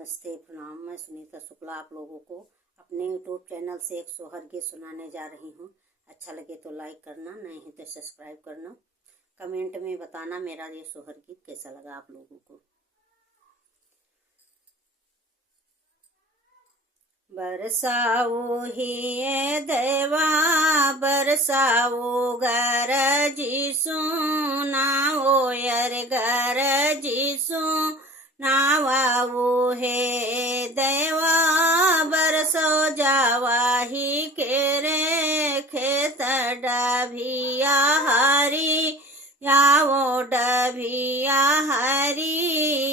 नमस्ते प्रणाम। मैं सुनीता शुक्ला आप लोगों को अपने यूट्यूब चैनल से एक सोहर गीत सुनाने जा रही हूँ। अच्छा लगे तो लाइक करना, नहीं है तो सब्सक्राइब करना। कमेंट में बताना मेरा ये सोहर गीत कैसा लगा आप लोगों को। बरसाओ ही देवा बरसाओ गरजी सुनाओ यार गरजी सुनावाओ हे देवा बरसो जावाही के रे खेत डभिया हरी यावो डभिया हरी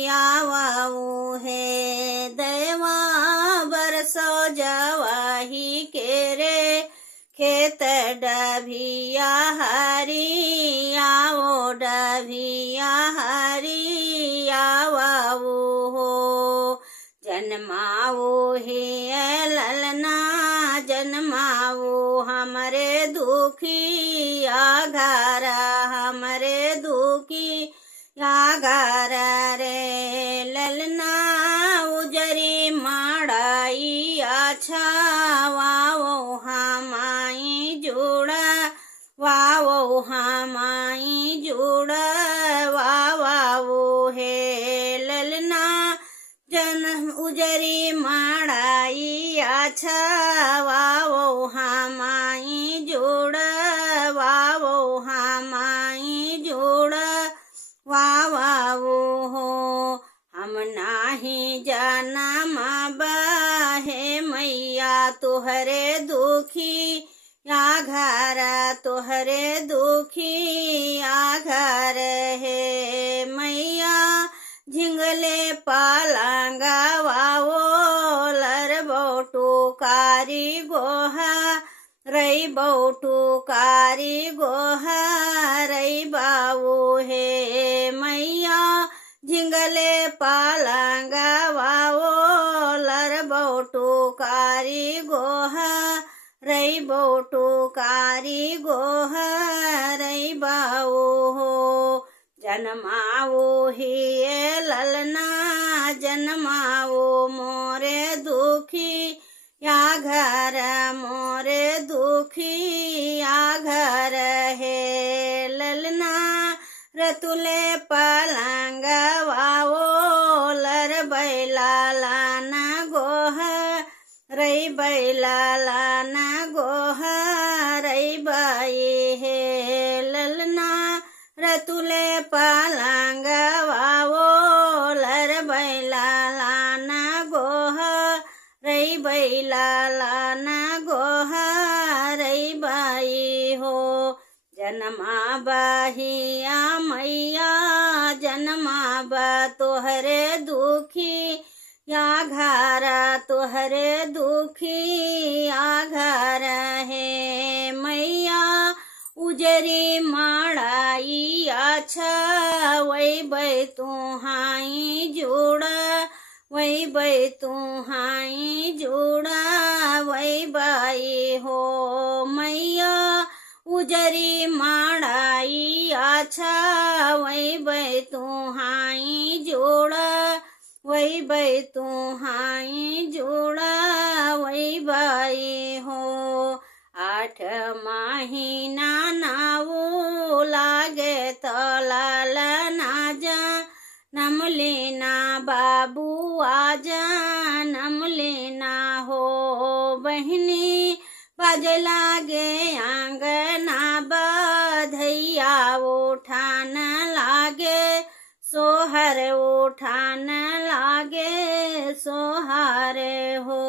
यावाओ हे देवा बरसो जावाही के रे खेत डभिया हरी आओ डभिया हरी आओ हो जन्माओ हे ललना जन्माओ हमरे दुखी आघारा हमरे दुखी आघारा रे ललना उजरी माड़ाई आछा वाओ हमाई जुड़ा वाओ हमाई जुड़ा वाओ हे ललना जन उजरी माड़ाई आछा वाओ हमाई जुड़ा वाओ हमाई जुड़ा वाओ हो हम नाही जाना माँ हे मैया तुहरे दुखी या घर तुहरे दुखी या घर है मैया झिंगले पालांगा वाओ लर बोटू कारी गोहा रई बोटू कारी गोहा रई बाऊ हे मैया झिंगले पालांगा वाओ लर बोटू कारी गोहा रई बोटू कारी गोहा रई बाऊ हो जन्माओ ही ललना जन्माओ मोरे दुखी या घर मोरे दुखी या घर है ललना रतुले पलंग वाओ लर बैला लाना गोह रई बैला लाना गोह रई बाई है ललना रतुले पलंग वाओ लर बैला लाना गोह रई बैला लाना गोह रई बाई हो जन्मा बाहिया मैया जन्मा बा तोहरे दुखी या घर तोहरे दुखी या घर है मैया उजरी माड़ाई अच्छा वही बै तुहाई जोड़ा वही बै तुहाई जोड़ा वही बाई हो मैया उजरी माड़ाई आछा वही बै तुहाई जोड़ा वही बै तुहाई जोड़ा वही बाई हो 8 महीना नाऊ लागे तो लाल ना जा नम लेना बाबू आजा नम लेना हो बहनी बाज लागे आंगना बधैया उठान लागे सोहर उठान लागे सोहार हो।